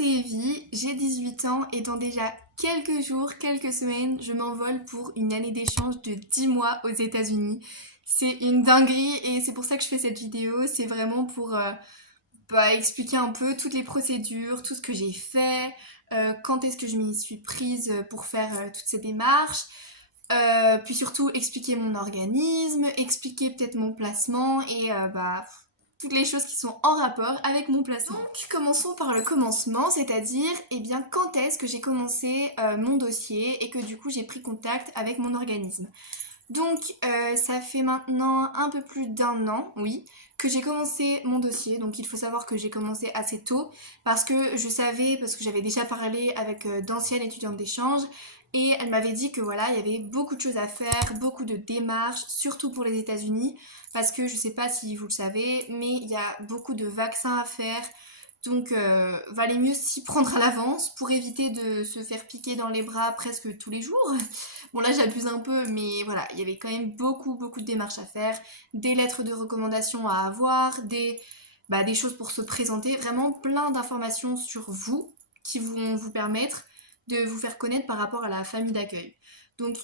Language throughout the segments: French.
c'est Evie, j'ai 18 ans et dans déjà quelques jours, quelques semaines, je m'envole pour une année d'échange de 10 mois aux États-Unis. C'est une dinguerie et c'est pour ça que je fais cette vidéo. C'est vraiment pour expliquer un peu toutes les procédures, tout ce que j'ai fait, quand est-ce que je m'y suis prise pour faire toutes ces démarches. Puis surtout expliquer mon organisme, expliquer peut-être mon placement et toutes les choses qui sont en rapport avec mon placement. Donc commençons par le commencement, c'est-à-dire quand est-ce que j'ai commencé mon dossier et que du coup j'ai pris contact avec mon organisme. Donc ça fait maintenant un peu plus d'un an, oui, que j'ai commencé mon dossier. Donc il faut savoir que j'ai commencé assez tôt parce que je savais, parce que j'avais déjà parlé avec d'anciennes étudiantes d'échange et elle m'avait dit que voilà, il y avait beaucoup de choses à faire, beaucoup de démarches, surtout pour les États-Unis, parce que je sais pas si vous le savez, mais il y a beaucoup de vaccins à faire. Donc, valait mieux s'y prendre à l'avance pour éviter de se faire piquer dans les bras presque tous les jours. Bon, là, j'abuse un peu, mais voilà, il y avait quand même beaucoup de démarches à faire, des lettres de recommandation à avoir, des choses pour se présenter, vraiment plein d'informations sur vous qui vont vous permettre de vous faire connaître par rapport à la famille d'accueil. Donc,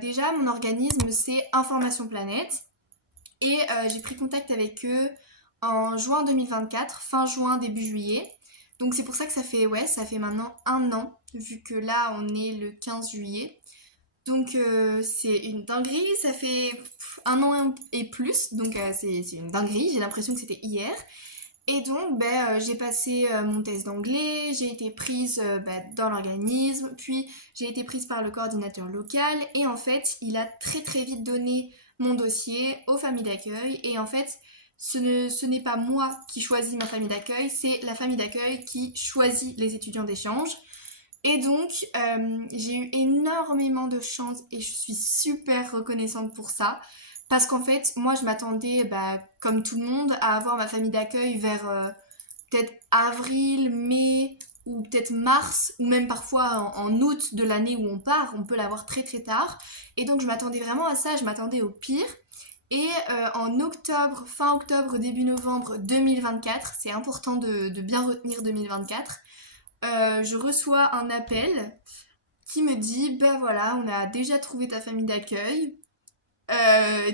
déjà, mon organisme, c'est Information Planète. Et j'ai pris contact avec eux en juin 2024, fin juin, début juillet. Donc c'est pour ça que ça fait maintenant un an, vu que là on est le 15 juillet. Donc c'est une dinguerie, ça fait un an et plus, donc c'est une dinguerie, j'ai l'impression que c'était hier. Et donc j'ai passé mon test d'anglais, j'ai été prise dans l'organisme, puis j'ai été prise par le coordinateur local et en fait il a très vite donné mon dossier aux familles d'accueil et en fait ce n'est pas moi qui choisis ma famille d'accueil, c'est la famille d'accueil qui choisit les étudiants d'échange. Et donc j'ai eu énormément de chance et je suis super reconnaissante pour ça. Parce qu'en fait, moi, je m'attendais, comme tout le monde, à avoir ma famille d'accueil vers peut-être avril, mai ou peut-être mars, ou même parfois en août de l'année où on part. On peut l'avoir très tard. Et donc, je m'attendais vraiment à ça, je m'attendais au pire. Et en octobre, fin octobre, début novembre 2024, c'est important de bien retenir 2024, je reçois un appel qui me dit, ben voilà, on a déjà trouvé ta famille d'accueil.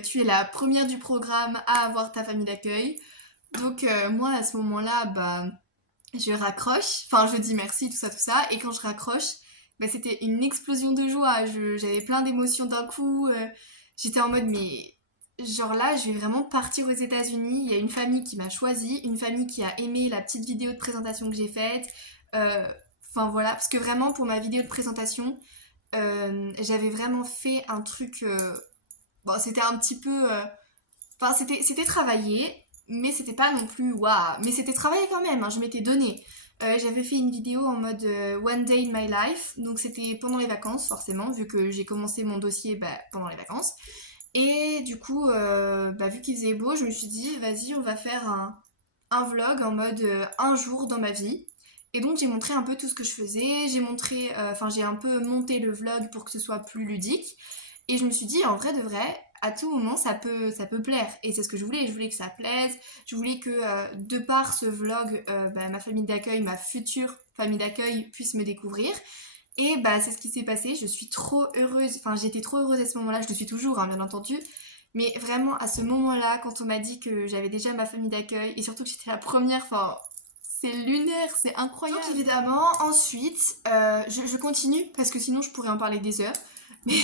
Tu es la première du programme à avoir ta famille d'accueil. Donc moi à ce moment-là, je raccroche, enfin je dis merci, tout ça. Et quand je raccroche, c'était une explosion de joie. J'avais plein d'émotions d'un coup. J'étais en mode mais genre là, je vais vraiment partir aux États-Unis. Il y a une famille qui m'a choisi, une famille qui a aimé la petite vidéo de présentation que j'ai faite. Euh, Enfin voilà, parce que vraiment pour ma vidéo de présentation, j'avais vraiment fait un truc. Bon, c'était un petit peu. Enfin, c'était travaillé, mais c'était pas non plus waouh. Mais c'était travaillé quand même, hein, je m'étais donné. J'avais fait une vidéo en mode One Day in My Life, donc c'était pendant les vacances, forcément, vu que j'ai commencé mon dossier pendant les vacances. Et du coup, vu qu'il faisait beau, je me suis dit, vas-y, on va faire un vlog en mode un jour dans ma vie. Et donc j'ai montré un peu tout ce que je faisais, j'ai un peu monté le vlog pour que ce soit plus ludique. Et je me suis dit, en vrai de vrai, à tout moment, ça peut plaire. Et c'est ce que je voulais que ça plaise. Je voulais que, de par ce vlog, ma famille d'accueil, ma future famille d'accueil puisse me découvrir. Et c'est ce qui s'est passé, je suis trop heureuse, enfin j'étais trop heureuse à ce moment-là, je le suis toujours, hein, bien entendu. Mais vraiment, à ce moment-là, quand on m'a dit que j'avais déjà ma famille d'accueil, et surtout que j'étais la première, enfin, c'est lunaire, c'est incroyable. Donc évidemment, ensuite, je continue, parce que sinon je pourrais en parler des heures. Mais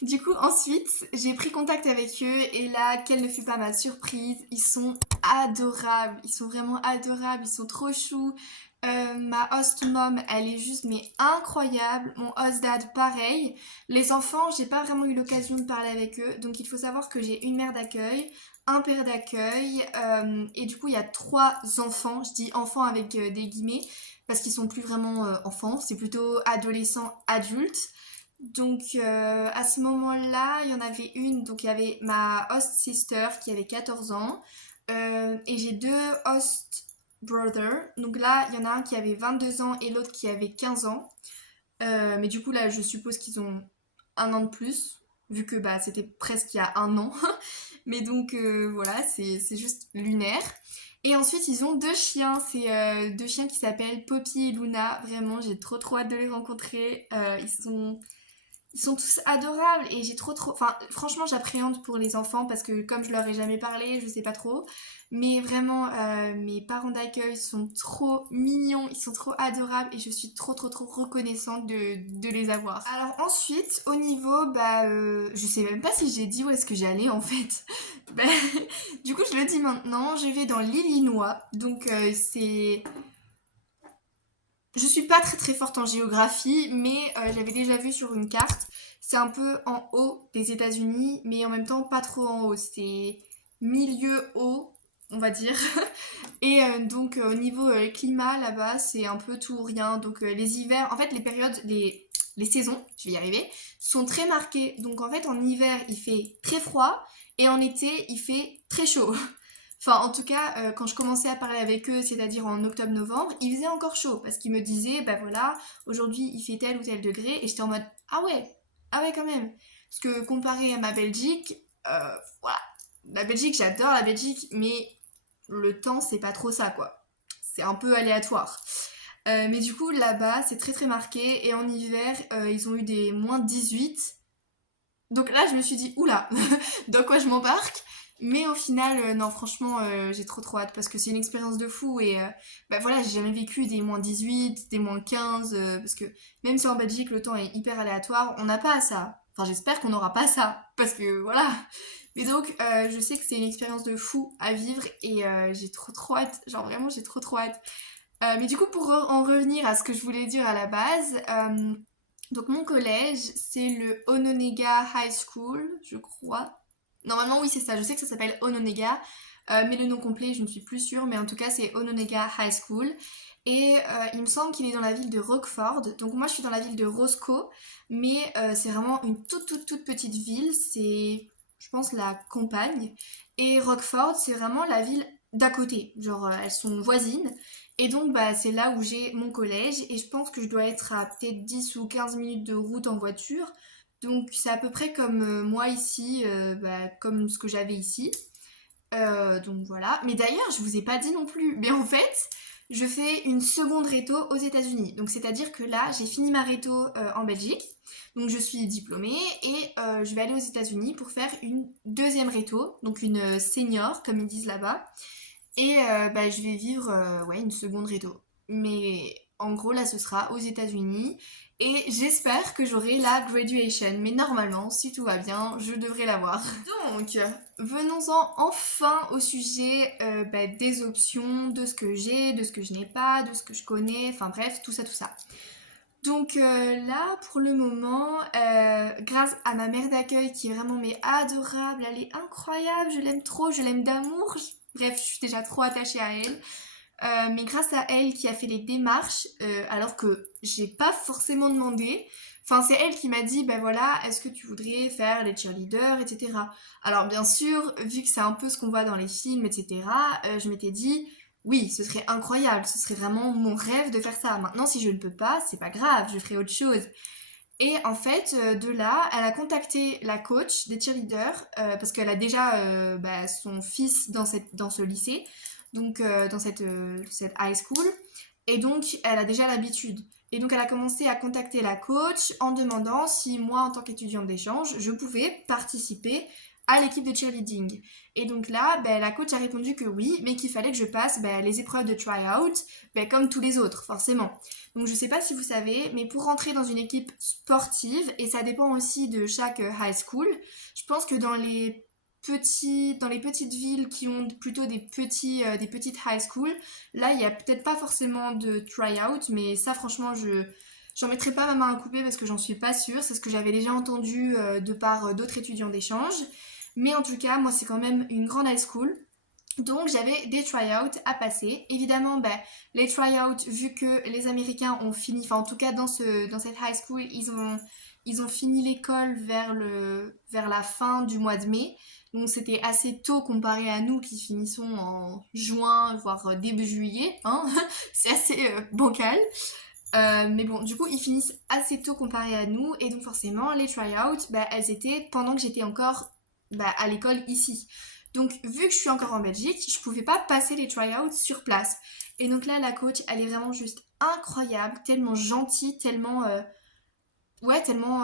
du coup, ensuite, j'ai pris contact avec eux et là, quelle ne fut pas ma surprise, ils sont adorables, ils sont vraiment adorables, ils sont trop choux. Ma host mom, elle est juste mais incroyable. Mon host dad, pareil. Les enfants, j'ai pas vraiment eu l'occasion de parler avec eux, donc il faut savoir que j'ai une mère d'accueil, un père d'accueil, et du coup il y a trois enfants. Je dis enfants avec des guillemets parce qu'ils sont plus vraiment enfants, c'est plutôt adolescents, adultes. Donc à ce moment-là, il y en avait une, donc il y avait ma host sister qui avait 14 ans, et j'ai deux host brothers. Donc là, il y en a un qui avait 22 ans et l'autre qui avait 15 ans. Mais du coup là, je suppose qu'ils ont un an de plus, vu que c'était presque il y a un an. Mais donc voilà, c'est juste lunaire. Et ensuite, ils ont deux chiens. C'est deux chiens qui s'appellent Poppy et Luna. Vraiment, j'ai trop hâte de les rencontrer. Ils sont tous adorables et j'ai trop... Enfin, franchement, j'appréhende pour les enfants parce que comme je leur ai jamais parlé, je sais pas trop. Mais vraiment, mes parents d'accueil sont trop mignons, ils sont trop adorables et je suis trop reconnaissante de les avoir. Alors ensuite, au niveau, je sais même pas si j'ai dit où est-ce que j'allais en fait. Bah, du coup, je le dis maintenant, je vais dans l'Illinois. Donc c'est... Je suis pas très forte en géographie, mais j'avais déjà vu sur une carte. C'est un peu en haut des États-Unis, mais en même temps pas trop en haut. C'est milieu haut, on va dire. Et donc au niveau climat là-bas, c'est un peu tout ou rien. Donc les hivers, en fait les périodes, les saisons, je vais y arriver, sont très marquées. Donc en fait en hiver il fait très froid et en été il fait très chaud. Enfin, en tout cas, quand je commençais à parler avec eux, c'est-à-dire en octobre-novembre, il faisait encore chaud parce qu'ils me disaient, bah voilà, aujourd'hui il fait tel ou tel degré, et j'étais en mode, ah ouais quand même. Parce que comparé à ma Belgique, voilà, la Belgique, j'adore la Belgique, mais le temps, c'est pas trop ça, quoi. C'est un peu aléatoire. Mais du coup, là-bas, c'est très marqué, et en hiver, ils ont eu des -18. Donc là, je me suis dit, oula, dans quoi je m'embarque? Mais au final, non, franchement, j'ai trop hâte parce que c'est une expérience de fou et voilà, j'ai jamais vécu des -18, des -15, parce que même si en Belgique le temps est hyper aléatoire, on n'a pas ça. Enfin, j'espère qu'on n'aura pas ça parce que voilà. Mais donc, je sais que c'est une expérience de fou à vivre et j'ai trop hâte. Genre vraiment, j'ai trop hâte. Mais du coup, pour en revenir à ce que je voulais dire à la base, donc mon collège, c'est le Ononega High School, je crois. Normalement, oui, c'est ça. Je sais que ça s'appelle Ononega, mais le nom complet, je ne suis plus sûre. Mais en tout cas, c'est Ononega High School. Et il me semble qu'il est dans la ville de Rockford. Donc moi, je suis dans la ville de Roscoe, mais c'est vraiment une toute petite ville. C'est, je pense, la campagne. Et Rockford, c'est vraiment la ville d'à côté. Genre, elles sont voisines. Et donc, c'est là où j'ai mon collège. Et je pense que je dois être à peut-être 10 ou 15 minutes de route en voiture. Donc, c'est à peu près comme moi ici, comme ce que j'avais ici. Donc voilà. Mais d'ailleurs, je vous ai pas dit non plus. Mais en fait, je fais une seconde réto aux États-Unis. Donc, c'est-à-dire que là, j'ai fini ma réto en Belgique. Donc, je suis diplômée et je vais aller aux États-Unis pour faire une deuxième réto. Donc, une senior, comme ils disent là-bas. Et je vais vivre ouais, une seconde réto. Mais en gros, là, ce sera aux États-Unis. Et j'espère que j'aurai la graduation. Mais normalement, si tout va bien, je devrais l'avoir. Donc, venons-en enfin au sujet des options, de ce que j'ai, de ce que je n'ai pas, de ce que je connais. Enfin bref, tout ça. Donc là, pour le moment, grâce à ma mère d'accueil qui est vraiment mais adorable, elle est incroyable, je l'aime trop, je l'aime d'amour. Bref, je suis déjà trop attachée à elle. Mais grâce à elle qui a fait les démarches, alors que j'ai pas forcément demandé. Enfin, c'est elle qui m'a dit, ben voilà, est-ce que tu voudrais faire les cheerleaders, etc. Alors bien sûr, vu que c'est un peu ce qu'on voit dans les films, etc., je m'étais dit, oui, ce serait incroyable, ce serait vraiment mon rêve de faire ça. Maintenant, si je ne peux pas, c'est pas grave, je ferai autre chose. Et en fait, de là, elle a contacté la coach des cheerleaders parce qu'elle a déjà son fils dans ce lycée, donc dans cette high school. Et donc, elle a déjà l'habitude. Et donc, elle a commencé à contacter la coach en demandant si moi, en tant qu'étudiante d'échange, je pouvais participer à l'équipe de cheerleading. Et donc là, la coach a répondu que oui, mais qu'il fallait que je passe les épreuves de try-out, comme tous les autres, forcément. Donc je sais pas si vous savez, mais pour rentrer dans une équipe sportive, et ça dépend aussi de chaque high school, je pense que dans les petites villes qui ont plutôt des petites high school, là il y a peut-être pas forcément de try-out, mais ça franchement j'en mettrai pas ma main à couper parce que j'en suis pas sûre, c'est ce que j'avais déjà entendu de par d'autres étudiants d'échange. Mais en tout cas, moi c'est quand même une grande high school. Donc j'avais des try-outs à passer. Évidemment, les try-outs, vu que les Américains ont fini, enfin en tout cas dans cette high school, ils ont fini l'école vers la fin du mois de mai. Donc c'était assez tôt comparé à nous qui finissons en juin, voire début juillet. Hein. C'est assez bancal. Mais bon, du coup, ils finissent assez tôt comparé à nous. Et donc forcément, les try-outs, elles étaient pendant que j'étais encore à l'école ici. Donc vu que je suis encore en Belgique, je pouvais pas passer les tryouts sur place. Et donc là, la coach, elle est vraiment juste incroyable, tellement gentille, tellement tellement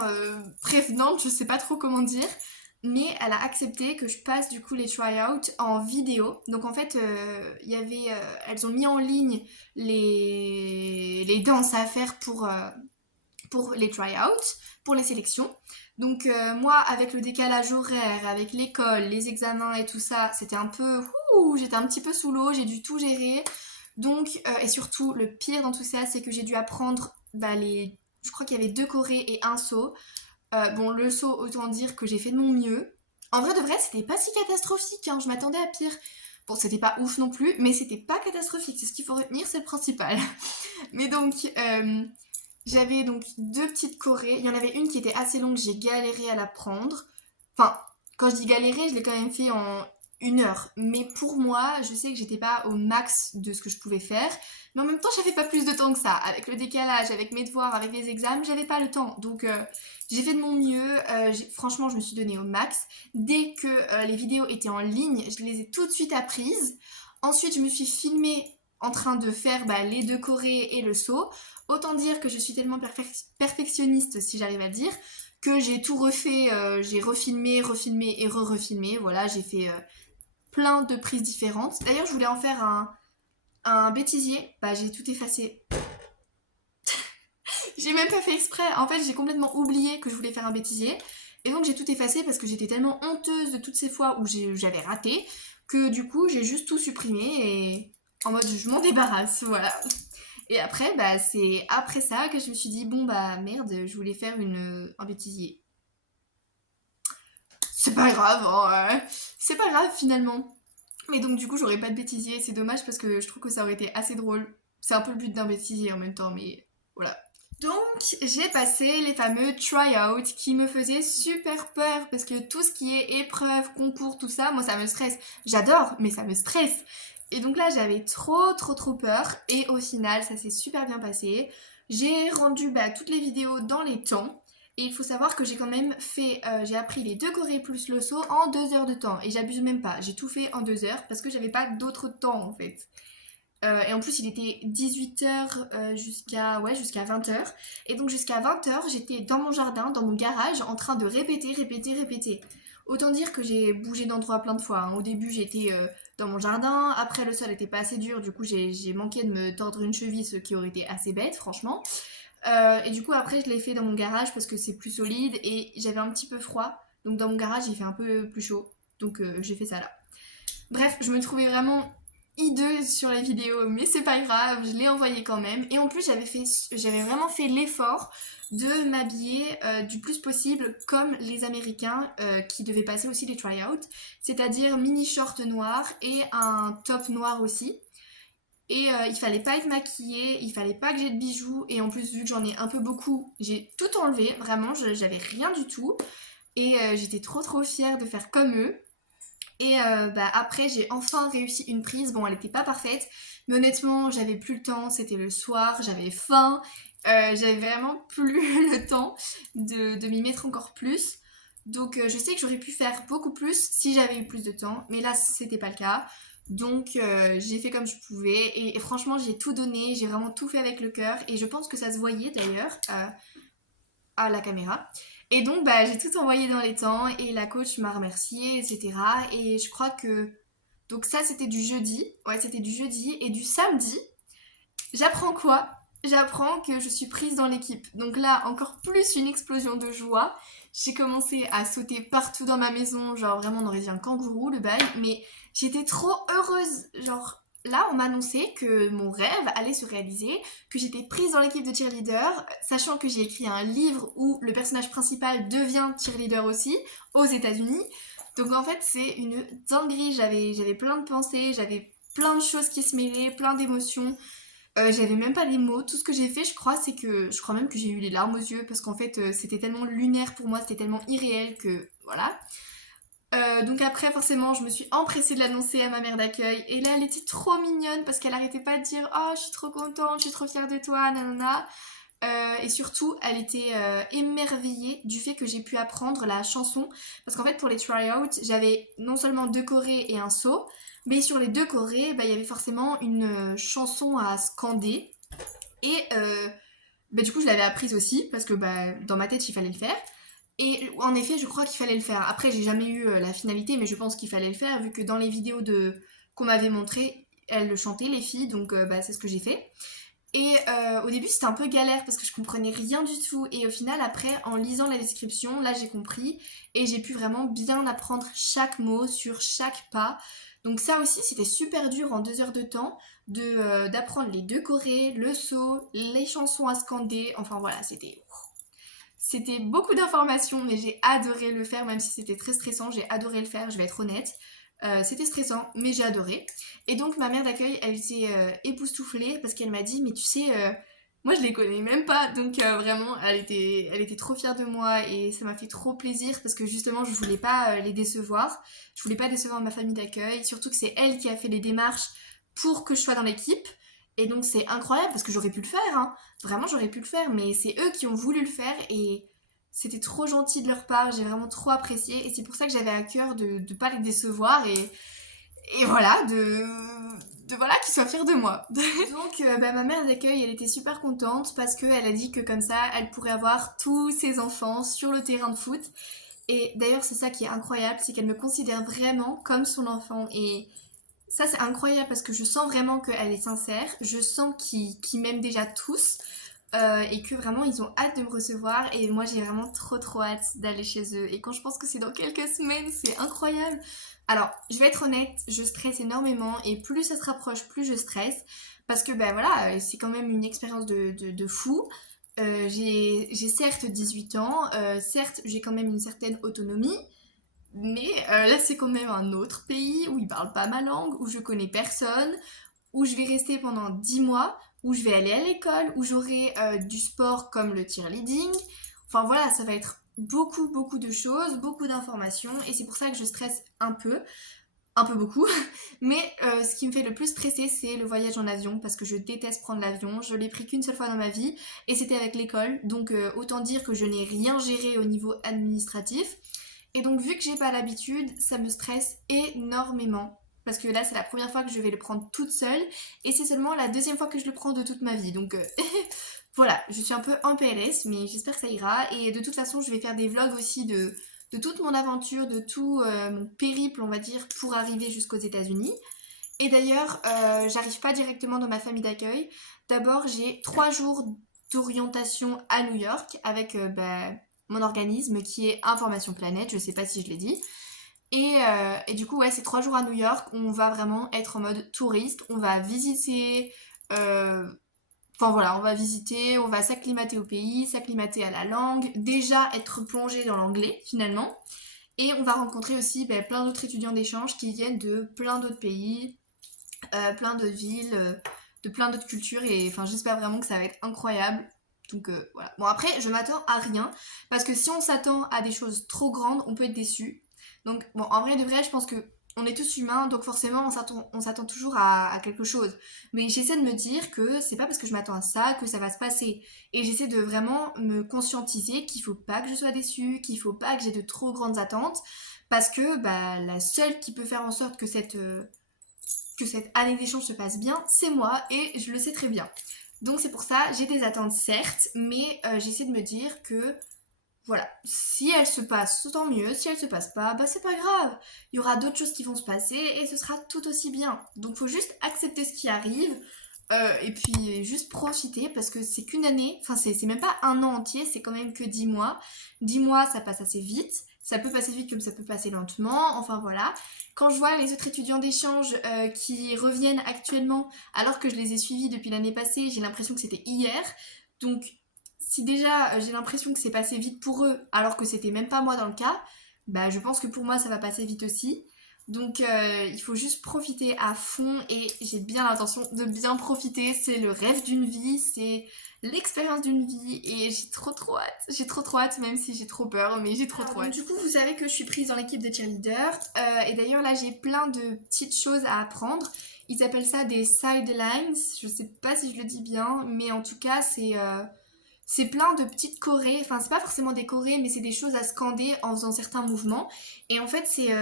prévenante, je sais pas trop comment dire. Mais elle a accepté que je passe du coup les tryouts en vidéo. Donc en fait, elles ont mis en ligne les danses à faire pour les tryouts, pour les sélections. Donc moi, avec le décalage horaire, avec l'école, les examens et tout ça, c'était un peu... j'étais un petit peu sous l'eau, j'ai dû tout gérer. Donc, et surtout, le pire dans tout ça, c'est que j'ai dû apprendre je crois qu'il y avait 2 chorés et un saut. Bon, le saut, autant dire que j'ai fait de mon mieux. En vrai de vrai, c'était pas si catastrophique, hein, je m'attendais à pire. Bon, c'était pas ouf non plus, mais c'était pas catastrophique, c'est ce qu'il faut retenir, c'est le principal. Mais donc, j'avais donc 2 petites chorés. Il y en avait une qui était assez longue, j'ai galéré à la prendre. Enfin, quand je dis galérer, je l'ai quand même fait en 1 heure. Mais pour moi, je sais que j'étais pas au max de ce que je pouvais faire. Mais en même temps, j'avais pas plus de temps que ça. Avec le décalage, avec mes devoirs, avec les examens, j'avais pas le temps. Donc, j'ai fait de mon mieux. Franchement, je me suis donnée au max. Dès que les vidéos étaient en ligne, je les ai tout de suite apprises. Ensuite, je me suis filmée en train de faire les 2 chorés et le saut. Autant dire que je suis tellement perfectionniste, si j'arrive à le dire, que j'ai tout refait, j'ai refilmé et re-refilmé. Voilà, j'ai fait plein de prises différentes. D'ailleurs, je voulais en faire un bêtisier. J'ai tout effacé. J'ai même pas fait exprès. En fait, j'ai complètement oublié que je voulais faire un bêtisier. Et donc, j'ai tout effacé parce que j'étais tellement honteuse de toutes ces fois où j'avais raté que du coup, j'ai juste tout supprimé et en mode je m'en débarrasse. Voilà. Et après, c'est après ça que je me suis dit, bon merde, je voulais faire un bêtisier. C'est pas grave, hein, c'est pas grave finalement. Mais donc du coup, j'aurais pas de bêtisier, c'est dommage parce que je trouve que ça aurait été assez drôle. C'est un peu le but d'un bêtisier en même temps, mais voilà. Donc j'ai passé les fameux try-out qui me faisaient super peur parce que tout ce qui est épreuve, concours, tout ça, moi ça me stresse. J'adore, mais ça me stresse. Et donc là j'avais trop peur et au final ça s'est super bien passé. J'ai rendu toutes les vidéos dans les temps. Et il faut savoir que j'ai quand même j'ai appris les 2 chorés plus le saut en 2 heures de temps. Et j'abuse même pas, j'ai tout fait en 2 heures parce que j'avais pas d'autre temps en fait. Et en plus, il était 18h jusqu'à 20h. Et donc, jusqu'à 20h, j'étais dans mon jardin, dans mon garage, en train de répéter. Autant dire que j'ai bougé d'endroit plein de fois, hein. Au début, j'étais dans mon jardin. Après, le sol était pas assez dur. Du coup, j'ai manqué de me tordre une cheville, ce qui aurait été assez bête, franchement. Et du coup, après, je l'ai fait dans mon garage parce que c'est plus solide et j'avais un petit peu froid. Donc, dans mon garage, il fait un peu plus chaud. Donc, j'ai fait ça là. Bref, je me trouvais vraiment hideuse sur les vidéos, mais c'est pas grave, je l'ai envoyé quand même. Et en plus, j'avais vraiment fait l'effort de m'habiller du plus possible comme les Américains qui devaient passer aussi les try-outs, c'est-à-dire mini short noir et un top noir aussi. Et il fallait pas être maquillée, il fallait pas que j'ai de bijoux, et en plus, vu que j'en ai un peu beaucoup, j'ai tout enlevé, vraiment, j'avais rien du tout. Et j'étais trop fière de faire comme eux. Et après, j'ai enfin réussi une prise. Bon, elle était pas parfaite, mais honnêtement, j'avais plus le temps. C'était le soir, j'avais faim. J'avais vraiment plus le temps de m'y mettre encore plus. Donc, je sais que j'aurais pu faire beaucoup plus si j'avais eu plus de temps, mais là, c'était pas le cas. Donc, j'ai fait comme je pouvais. Et franchement, j'ai tout donné. J'ai vraiment tout fait avec le cœur. Et je pense que ça se voyait d'ailleurs à la caméra. Et donc, j'ai tout envoyé dans les temps et la coach m'a remercié, etc. Et je crois que... Donc ça, c'était du jeudi. Ouais, c'était du jeudi. Et du samedi, j'apprends quoi? J'apprends que je suis prise dans l'équipe. Donc là, encore plus une explosion de joie. J'ai commencé à sauter partout dans ma maison. Genre, vraiment, on aurait dit un kangourou, le bail. Mais j'étais trop heureuse. Genre, là, on m'a annoncé que mon rêve allait se réaliser, que j'étais prise dans l'équipe de cheerleader, sachant que j'ai écrit un livre où le personnage principal devient cheerleader aussi, aux États-Unis. Donc en fait, c'est une dinguerie. J'avais plein de pensées, j'avais plein de choses qui se mêlaient, plein d'émotions. J'avais même pas les mots. Tout ce que j'ai fait, je crois même que j'ai eu les larmes aux yeux parce qu'en fait, c'était tellement lunaire pour moi, c'était tellement irréel que voilà. Donc après, forcément, je me suis empressée de l'annoncer à ma mère d'accueil. Et là, elle était trop mignonne parce qu'elle arrêtait pas de dire « Oh, je suis trop contente, je suis trop fière de toi, nanana ». Et surtout, elle était émerveillée du fait que j'ai pu apprendre la chanson. Parce qu'en fait, pour les try-outs, j'avais non seulement 2 chorés et un saut, mais sur les 2 chorés, bah, il y avait forcément une chanson à scander. Et bah, du coup, je l'avais apprise aussi, parce que bah, dans ma tête, il fallait le faire. Et en effet, je crois qu'il fallait le faire. Après, j'ai jamais eu la finalité, mais je pense qu'il fallait le faire, vu que dans les vidéos qu'on m'avait montrées, elles le chantaient, les filles, donc bah, c'est ce que j'ai fait. Et au début, c'était un peu galère parce que je comprenais rien du tout. Et au final, après, en lisant la description, là, j'ai compris. Et j'ai pu vraiment bien apprendre chaque mot sur chaque pas. Donc ça aussi, c'était super dur en 2 heures de temps d'apprendre les 2 chorés, le saut, les chansons à scander. Enfin voilà, c'était beaucoup d'informations, mais j'ai adoré le faire, même si c'était très stressant. J'ai adoré le faire, je vais être honnête. C'était stressant, mais j'ai adoré. Et donc ma mère d'accueil, elle était époustouflée parce qu'elle m'a dit, mais tu sais, moi je les connais même pas. Donc vraiment, elle était trop fière de moi et ça m'a fait trop plaisir parce que justement, je voulais pas les décevoir. Je voulais pas décevoir ma famille d'accueil, surtout que c'est elle qui a fait les démarches pour que je sois dans l'équipe. Et donc c'est incroyable parce que j'aurais pu le faire, hein. Vraiment, j'aurais pu le faire, mais c'est eux qui ont voulu le faire et c'était trop gentil de leur part, j'ai vraiment trop apprécié et c'est pour ça que j'avais à cœur de ne pas les décevoir et voilà, voilà, qu'ils soient fiers de moi. Donc bah, ma mère d'accueil, elle était super contente parce qu'elle a dit que comme ça, elle pourrait avoir tous ses enfants sur le terrain de foot. Et d'ailleurs, c'est ça qui est incroyable, c'est qu'elle me considère vraiment comme son enfant et ça, c'est incroyable parce que je sens vraiment qu'elle est sincère, je sens qu'ils m'aiment déjà tous et que vraiment ils ont hâte de me recevoir et moi j'ai vraiment trop hâte d'aller chez eux. Et quand je pense que c'est dans quelques semaines, c'est incroyable. Alors, je vais être honnête, je stresse énormément et plus ça se rapproche, plus je stresse parce que ben voilà, c'est quand même une expérience de fou. J'ai certes 18 ans, certes j'ai quand même une certaine autonomie, mais là, c'est quand même un autre pays où ils parlent pas ma langue, où je connais personne, où je vais rester pendant 10 mois, où je vais aller à l'école, où j'aurai du sport comme le cheerleading. Enfin voilà, ça va être beaucoup de choses, beaucoup d'informations, et c'est pour ça que je stresse un peu beaucoup. Mais ce qui me fait le plus stresser, c'est le voyage en avion, parce que je déteste prendre l'avion. Je l'ai pris qu'une seule fois dans ma vie, et c'était avec l'école, donc autant dire que je n'ai rien géré au niveau administratif. Et donc vu que j'ai pas l'habitude, ça me stresse énormément. Parce que là, c'est la première fois que je vais le prendre toute seule. Et c'est seulement la deuxième fois que je le prends de toute ma vie. Donc voilà, je suis un peu en PLS, mais j'espère que ça ira. Et de toute façon, je vais faire des vlogs aussi de toute mon aventure, de tout mon périple, on va dire, pour arriver jusqu'aux États-Unis. Et d'ailleurs, j'arrive pas directement dans ma famille d'accueil. D'abord, j'ai 3 jours d'orientation à New York avec bah, mon organisme qui est Information Planète, je sais pas si je l'ai dit. Et du coup, ouais, c'est 3 jours à New York. On va vraiment être en mode touriste. On va visiter. euh, Enfin voilà, on va visiter, on va s'acclimater au pays, s'acclimater à la langue, déjà être plongé dans l'anglais finalement. Et on va rencontrer aussi ben, plein d'autres étudiants d'échange qui viennent de plein d'autres pays, plein d'autres villes, de plein d'autres cultures. Et enfin, j'espère vraiment que ça va être incroyable. Donc voilà. Bon, après, je m'attends à rien. Parce que si on s'attend à des choses trop grandes, on peut être déçu. Donc, bon, en vrai de vrai, je pense que on est tous humains, donc forcément, on s'attend toujours à quelque chose. Mais j'essaie de me dire que c'est pas parce que je m'attends à ça que ça va se passer. Et j'essaie de vraiment me conscientiser qu'il faut pas que je sois déçue, qu'il faut pas que j'ai de trop grandes attentes. Parce que bah, la seule qui peut faire en sorte que cette année d'échange se passe bien, c'est moi et je le sais très bien. Donc c'est pour ça, j'ai des attentes certes, mais j'essaie de me dire que voilà, si elle se passe, tant mieux, si elle se passe pas, bah c'est pas grave. Il y aura d'autres choses qui vont se passer et ce sera tout aussi bien. Donc faut juste accepter ce qui arrive et puis juste profiter parce que c'est qu'une année, enfin c'est même pas un an entier, c'est quand même que 10 mois. 10 mois ça passe assez vite, ça peut passer vite comme ça peut passer lentement, enfin voilà. Quand je vois les autres étudiants d'échange qui reviennent actuellement alors que je les ai suivis depuis l'année passée, j'ai l'impression que c'était hier. Donc si déjà j'ai l'impression que c'est passé vite pour eux alors que c'était même pas moi dans le cas, bah je pense que pour moi ça va passer vite aussi. Donc il faut juste profiter à fond et j'ai bien l'intention de bien profiter. C'est le rêve d'une vie, c'est l'expérience d'une vie et j'ai trop hâte. J'ai trop hâte même si j'ai trop peur, mais j'ai trop hâte. Du coup vous savez que je suis prise dans l'équipe de cheerleader et d'ailleurs là j'ai plein de petites choses à apprendre. Ils appellent ça des sidelines, je sais pas si je le dis bien, mais en tout cas c'est c'est plein de petites chorés, enfin c'est pas forcément des chorés, mais c'est des choses à scander en faisant certains mouvements. Et en fait c'est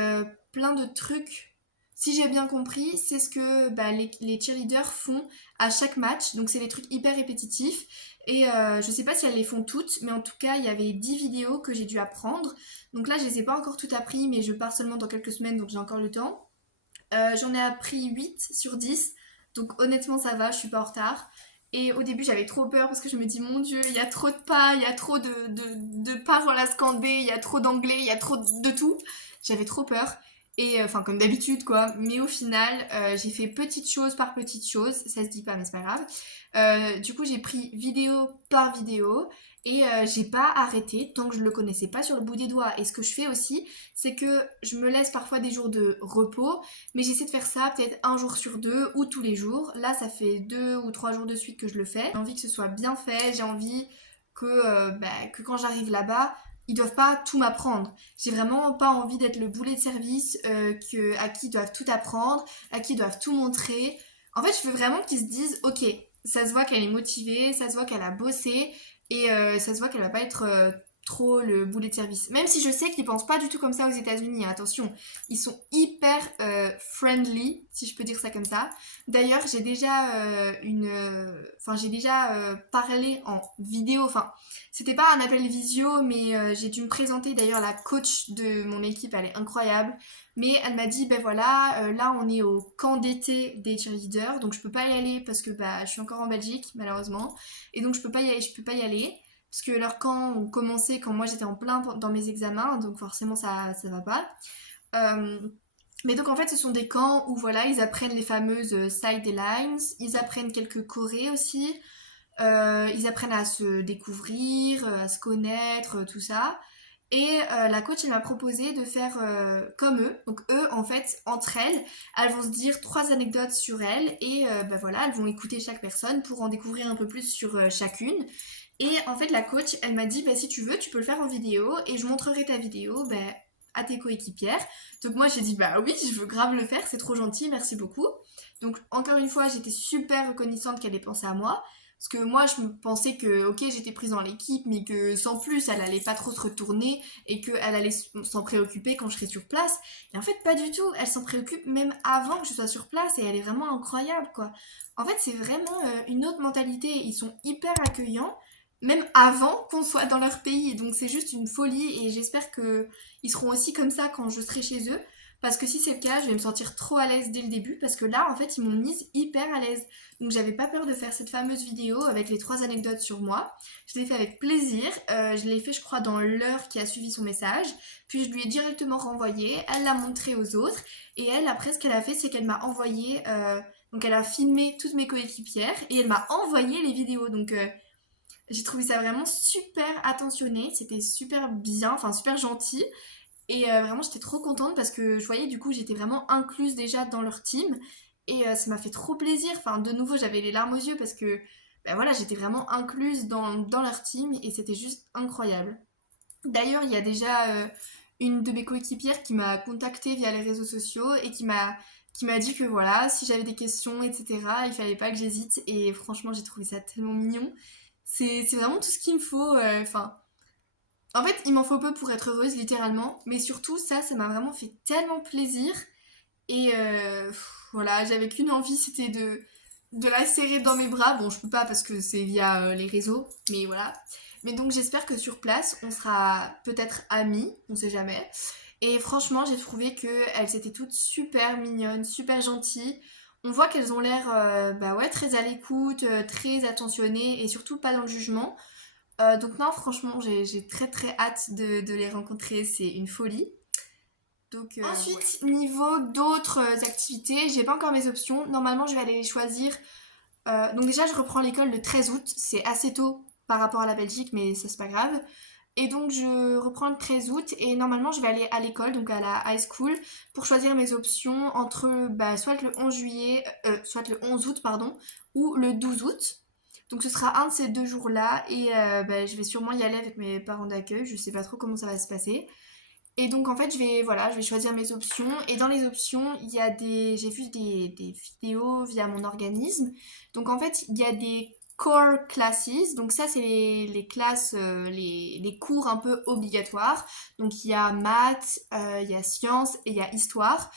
plein de trucs, si j'ai bien compris, c'est ce que bah, les cheerleaders font à chaque match. Donc c'est des trucs hyper répétitifs. Et je sais pas si elles les font toutes, mais en tout cas il y avait 10 vidéos que j'ai dû apprendre. Donc là je les ai pas encore toutes appris, mais je pars seulement dans quelques semaines, donc j'ai encore le temps. J'en ai appris 8 sur 10, donc honnêtement ça va, je suis pas en retard. Et au début j'avais trop peur parce que je me dis mon dieu, il y a trop de pas, il y a trop de paroles à scander, il y a trop d'anglais, il y a trop de tout. J'avais trop peur. Et enfin comme d'habitude quoi, mais au final j'ai fait petite chose par petite chose, ça se dit pas mais c'est pas grave. Du coup j'ai pris vidéo par vidéo et j'ai pas arrêté tant que je le connaissais pas sur le bout des doigts. Et ce que je fais aussi, c'est que je me laisse parfois des jours de repos, mais j'essaie de faire ça peut-être un jour sur deux ou tous les jours. Là, ça fait 2 ou 3 jours de suite que je le fais. J'ai envie que ce soit bien fait, j'ai envie que quand j'arrive là-bas, ils doivent pas tout m'apprendre. J'ai vraiment pas envie d'être le boulet de service à qui ils doivent tout apprendre, à qui ils doivent tout montrer. En fait, je veux vraiment qu'ils se disent, ok, ça se voit qu'elle est motivée, ça se voit qu'elle a bossé et ça se voit qu'elle va pas être trop le boulet de service. Même si je sais qu'ils pensent pas du tout comme ça aux États-Unis, hein, attention, ils sont hyper friendly, si je peux dire ça comme ça. D'ailleurs, j'ai déjà j'ai déjà parlé en vidéo. Enfin, c'était pas un appel visio, mais j'ai dû me présenter. D'ailleurs, la coach de mon équipe, elle est incroyable. Mais elle m'a dit, ben voilà, là on est au camp d'été des cheerleaders, donc je peux pas y aller parce que bah, je suis encore en Belgique, malheureusement. Et donc je peux pas y aller. Parce que leur camp ont commencé quand moi j'étais en plein dans mes examens, donc forcément ça va pas. Euh, mais donc en fait ce sont des camps où voilà, ils apprennent les fameuses sidelines, ils apprennent quelques chorés aussi, ils apprennent à se découvrir, à se connaître, tout ça. Et la coach, elle m'a proposé de faire comme eux. Donc eux, en fait, entre elles, elles vont se dire 3 anecdotes sur elles et bah voilà, elles vont écouter chaque personne pour en découvrir un peu plus sur chacune. Et en fait, la coach, elle m'a dit, bah si tu veux, tu peux le faire en vidéo et je montrerai ta vidéo bah, à tes coéquipières. Donc moi, j'ai dit, bah oui, je veux grave le faire, c'est trop gentil, merci beaucoup. Donc encore une fois, j'étais super reconnaissante qu'elle ait pensé à moi. Parce que moi, je me pensais que, ok, j'étais prise dans l'équipe, mais que sans plus, elle allait pas trop se retourner et qu'elle allait s'en préoccuper quand je serais sur place. Et en fait, pas du tout. Elle s'en préoccupe même avant que je sois sur place et elle est vraiment incroyable, quoi. En fait, c'est vraiment une autre mentalité. Ils sont hyper accueillants, même avant qu'on soit dans leur pays. Et donc, c'est juste une folie et j'espère qu'ils seront aussi comme ça quand je serai chez eux. Parce que si c'est le cas, je vais me sentir trop à l'aise dès le début. Parce que là, en fait, ils m'ont mise hyper à l'aise. Donc j'avais pas peur de faire cette fameuse vidéo avec les 3 anecdotes sur moi. Je l'ai fait avec plaisir. Je l'ai fait, je crois, dans l'heure qui a suivi son message. Puis je lui ai directement renvoyé. Elle l'a montré aux autres. Et elle, après, ce qu'elle a fait, c'est qu'elle m'a envoyé. Donc elle a filmé toutes mes coéquipières et elle m'a envoyé les vidéos. Donc j'ai trouvé ça vraiment super attentionné. C'était super bien, enfin super gentil. Et vraiment, j'étais trop contente parce que je voyais du coup, j'étais vraiment incluse déjà dans leur team. Et ça m'a fait trop plaisir. Enfin, de nouveau, j'avais les larmes aux yeux parce que ben voilà, j'étais vraiment incluse dans leur team et c'était juste incroyable. D'ailleurs, il y a déjà une de mes coéquipières qui m'a contactée via les réseaux sociaux et qui m'a dit que voilà, si j'avais des questions, etc., il fallait pas que j'hésite. Et franchement, j'ai trouvé ça tellement mignon. C'est vraiment tout ce qu'il me faut. Enfin, en fait, il m'en faut peu pour être heureuse, littéralement. Mais surtout, ça m'a vraiment fait tellement plaisir. Et voilà, j'avais qu'une envie, c'était de la serrer dans mes bras. Bon, je peux pas parce que c'est via les réseaux, mais voilà. Mais donc j'espère que sur place, on sera peut-être amis, on sait jamais. Et franchement, j'ai trouvé qu'elles étaient toutes super mignonnes, super gentilles. On voit qu'elles ont l'air bah ouais, très à l'écoute, très attentionnées et surtout pas dans le jugement. Donc non, franchement, j'ai très très hâte de les rencontrer, c'est une folie. Donc, ensuite, ouais. Niveau d'autres activités, j'ai pas encore mes options. Normalement, je vais aller les choisir. Donc déjà, je reprends l'école le 13 août. C'est assez tôt par rapport à la Belgique, mais ça c'est pas grave. Et donc, je reprends le 13 août et normalement, je vais aller à l'école, donc à la high school, pour choisir mes options entre bah, soit le 11 juillet, soit le 11 août, pardon, ou le 12 août. Donc, ce sera un de ces 2 jours-là et bah, je vais sûrement y aller avec mes parents d'accueil. Je sais pas trop comment ça va se passer. Et donc en fait je vais choisir mes options et dans les options j'ai vu des vidéos via mon organisme. Donc en fait il y a des core classes. Donc ça, c'est les classes, les cours un peu obligatoires. Donc il y a maths, il y a sciences et il y a histoire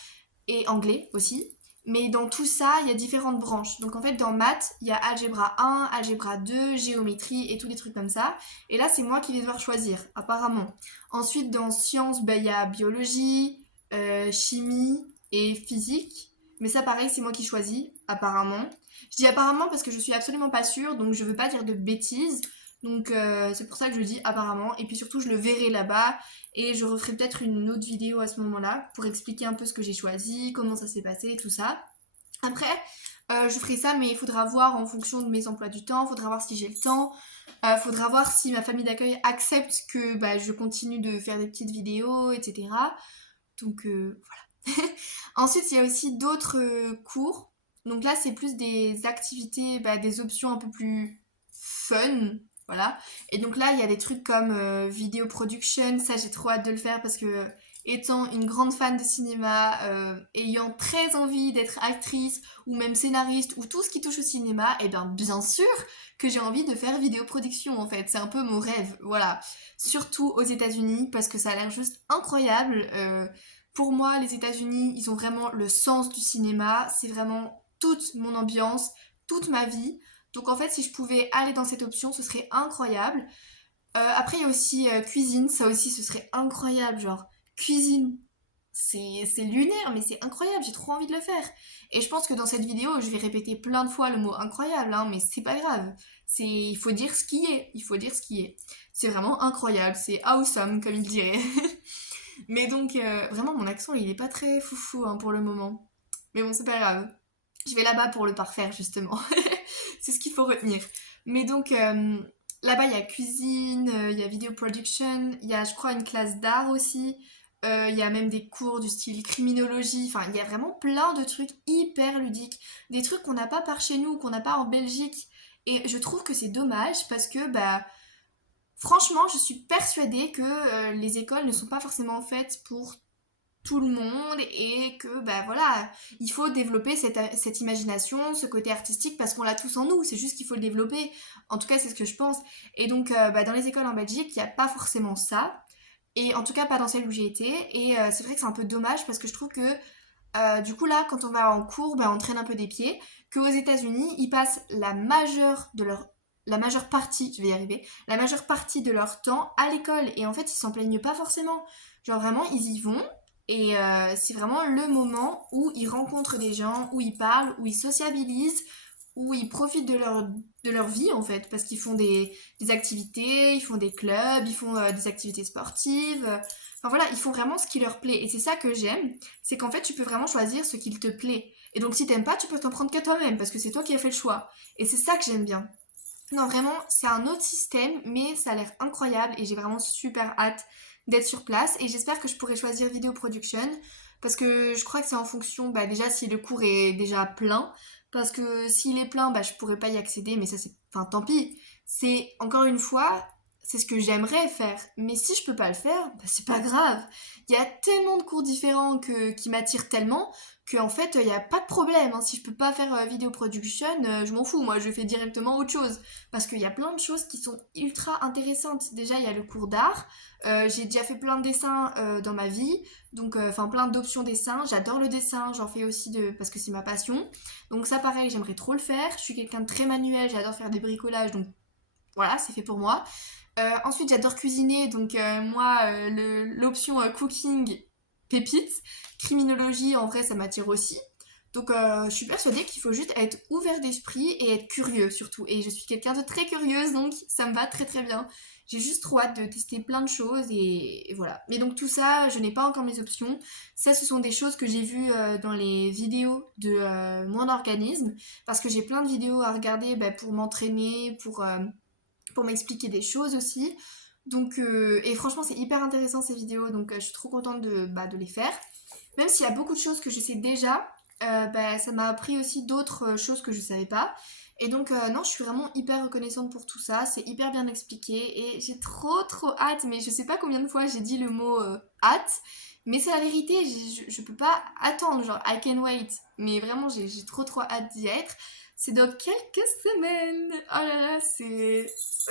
et anglais aussi. Mais dans tout ça, il y a différentes branches. Donc en fait, dans maths, il y a algèbre 1, algèbre 2, géométrie et tous les trucs comme ça. Et là, c'est moi qui vais devoir choisir, apparemment. Ensuite, dans sciences, il y a biologie, chimie et physique. Mais ça, pareil, c'est moi qui choisis, apparemment. Je dis apparemment parce que je suis absolument pas sûre, donc je veux pas dire de bêtises. Donc c'est pour ça que je dis apparemment. Et puis surtout, je le verrai là-bas. Et je referai peut-être une autre vidéo à ce moment-là pour expliquer un peu ce que j'ai choisi, comment ça s'est passé, tout ça. Après, je ferai ça, mais il faudra voir en fonction de mes emplois du temps, il faudra voir si j'ai le temps, il faudra voir si ma famille d'accueil accepte que je continue de faire des petites vidéos, etc. Donc voilà. Ensuite, il y a aussi d'autres cours. Donc là, c'est plus des activités, des options un peu plus fun. Voilà. Et donc là, il y a des trucs comme vidéo production. Ça, j'ai trop hâte de le faire parce que, étant une grande fan de cinéma, ayant très envie d'être actrice ou même scénariste ou tout ce qui touche au cinéma, et bien sûr que j'ai envie de faire vidéo production en fait. C'est un peu mon rêve. Voilà. Surtout aux États-Unis parce que ça a l'air juste incroyable. Pour moi, les États-Unis, ils ont vraiment le sens du cinéma. C'est vraiment toute mon ambiance, toute ma vie. Donc en fait, si je pouvais aller dans cette option, ce serait incroyable. Après, il y a aussi cuisine. Ça aussi, ce serait incroyable. Genre, cuisine. C'est lunaire, mais c'est incroyable. J'ai trop envie de le faire. Et je pense que dans cette vidéo, je vais répéter plein de fois le mot incroyable, hein, mais c'est pas grave. Il faut dire ce qui est. Il faut dire ce qui est. C'est vraiment incroyable. C'est awesome, comme il dirait. Mais donc, vraiment, mon accent, il est pas très foufou hein, pour le moment. Mais bon, c'est pas grave. Je vais là-bas pour le parfaire, justement. C'est ce qu'il faut retenir. Mais donc, là-bas, il y a cuisine, il y a vidéo production, il y a, je crois, une classe d'art aussi. Il y a même des cours du style criminologie. Enfin, il y a vraiment plein de trucs hyper ludiques. Des trucs qu'on n'a pas par chez nous, qu'on n'a pas en Belgique. Et je trouve que c'est dommage parce que, franchement, je suis persuadée que les écoles ne sont pas forcément faites pour tout le monde et que voilà, il faut développer cette imagination, ce côté artistique parce qu'on l'a tous en nous, c'est juste qu'il faut le développer. En tout cas, c'est ce que je pense. Et donc, dans les écoles en Belgique, il n'y a pas forcément ça. Et en tout cas, pas dans celle où j'ai été. Et c'est vrai que c'est un peu dommage parce que je trouve que du coup, là, quand on va en cours, on traîne un peu des pieds. Qu'aux États-Unis, ils passent la majeure partie, je vais y arriver, la majeure partie de leur temps à l'école. Et en fait, ils s'en plaignent pas forcément. Genre vraiment, ils y vont. Et c'est vraiment le moment où ils rencontrent des gens, où ils parlent, où ils sociabilisent, où ils profitent de leur vie en fait. Parce qu'ils font des activités, ils font des clubs, ils font des activités sportives. Enfin voilà, ils font vraiment ce qui leur plaît. Et c'est ça que j'aime, c'est qu'en fait, tu peux vraiment choisir ce qui te plaît. Et donc, si t'aimes pas, tu peux t'en prendre qu'à toi-même, parce que c'est toi qui as fait le choix. Et c'est ça que j'aime bien. Non, vraiment, c'est un autre système, mais ça a l'air incroyable et j'ai vraiment super hâte d'être sur place. Et j'espère que je pourrai choisir Video Production, parce que je crois que c'est en fonction, déjà, si le cours est déjà plein. Parce que s'il est plein, je pourrais pas y accéder, mais ça, c'est. Enfin, tant pis. C'est, encore une fois, c'est ce que j'aimerais faire. Mais si je peux pas le faire, c'est pas grave. Il y a tellement de cours différents qui m'attirent tellement qu'en fait, il n'y a pas de problème. Hein. Si je peux pas faire vidéo production, je m'en fous. Moi, je fais directement autre chose. Parce qu'il y a plein de choses qui sont ultra intéressantes. Déjà, il y a le cours d'art. J'ai déjà fait plein de dessins dans ma vie. Donc, enfin, plein d'options dessins. J'adore le dessin. J'en fais aussi parce que c'est ma passion. Donc, ça, pareil, j'aimerais trop le faire. Je suis quelqu'un de très manuel. J'adore faire des bricolages. Donc, voilà, c'est fait pour moi. Ensuite, j'adore cuisiner, donc moi, l'option cooking, pépite. Criminologie, en vrai, ça m'attire aussi. Donc, je suis persuadée qu'il faut juste être ouvert d'esprit et être curieux surtout. Et je suis quelqu'un de très curieuse, donc ça me va très très bien. J'ai juste trop hâte de tester plein de choses et voilà. Mais donc tout ça, je n'ai pas encore mes options. Ça, ce sont des choses que j'ai vues dans les vidéos de mon organisme. Parce que j'ai plein de vidéos à regarder pour m'entraîner, pour m'expliquer des choses aussi. Donc, et franchement, c'est hyper intéressant ces vidéos, donc je suis trop contente de les faire. Même s'il y a beaucoup de choses que je sais déjà, ça m'a appris aussi d'autres choses que je savais pas. Et donc, non, je suis vraiment hyper reconnaissante pour tout ça, c'est hyper bien expliqué et j'ai trop trop hâte, mais je sais pas combien de fois j'ai dit le mot hâte, mais c'est la vérité, je peux pas attendre, genre I can wait, mais vraiment j'ai trop trop hâte d'y être. C'est dans quelques semaines. Oh là là, c'est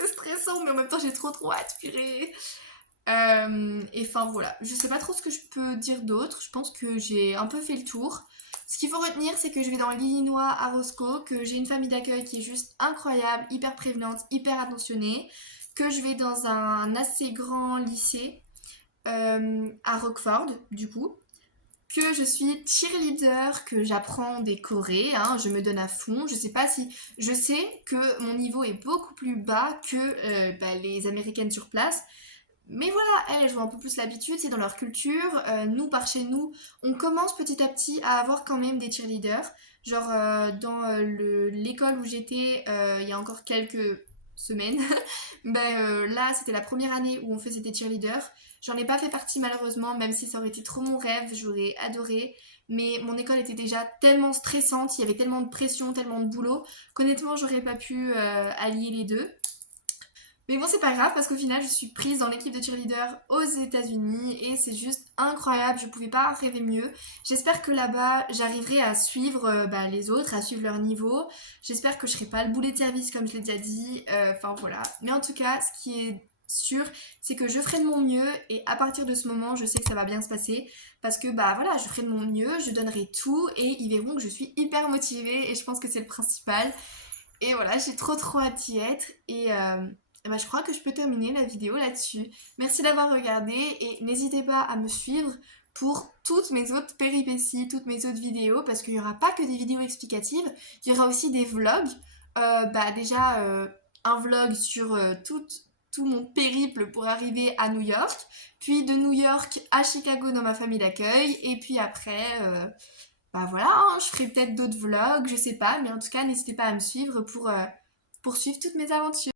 stressant, mais en même temps j'ai trop hâte, purée. Et enfin voilà, je sais pas trop ce que je peux dire d'autre, je pense que j'ai un peu fait le tour. Ce qu'il faut retenir, c'est que je vais dans l'Illinois à Roscoe, que j'ai une famille d'accueil qui est juste incroyable, hyper prévenante, hyper attentionnée, que je vais dans un assez grand lycée à Rockford, du coup, que je suis cheerleader, que j'apprends des chorés, hein, je me donne à fond. Je sais pas si. Je sais que mon niveau est beaucoup plus bas que les américaines sur place. Mais voilà, elles ont un peu plus l'habitude, c'est dans leur culture. Nous, par chez nous, on commence petit à petit à avoir quand même des cheerleaders. Genre, dans l'école où j'étais, il y a encore quelques semaines, là, c'était la première année où on faisait des cheerleaders. J'en ai pas fait partie malheureusement, même si ça aurait été trop mon rêve, j'aurais adoré. Mais mon école était déjà tellement stressante, il y avait tellement de pression, tellement de boulot, qu'honnêtement, j'aurais pas pu allier les deux. Mais bon, c'est pas grave parce qu'au final, je suis prise dans l'équipe de cheerleader aux États-Unis et c'est juste incroyable. Je pouvais pas rêver mieux. J'espère que là-bas, j'arriverai à suivre les autres, à suivre leur niveau. J'espère que je serai pas le boulet de service comme je l'ai déjà dit. Enfin voilà. Mais en tout cas, ce qui est sûr, c'est que je ferai de mon mieux et à partir de ce moment, je sais que ça va bien se passer parce que voilà, je ferai de mon mieux, je donnerai tout et ils verront que je suis hyper motivée et je pense que c'est le principal. Et voilà, j'ai trop hâte d'y être. Je crois que je peux terminer la vidéo là-dessus. Merci d'avoir regardé et n'hésitez pas à me suivre pour toutes mes autres péripéties, toutes mes autres vidéos, parce qu'il n'y aura pas que des vidéos explicatives, il y aura aussi des vlogs. Déjà, un vlog sur tout mon périple pour arriver à New York, puis de New York à Chicago dans ma famille d'accueil, et puis après, voilà, hein, je ferai peut-être d'autres vlogs, je sais pas, mais en tout cas, n'hésitez pas à me suivre pour suivre toutes mes aventures.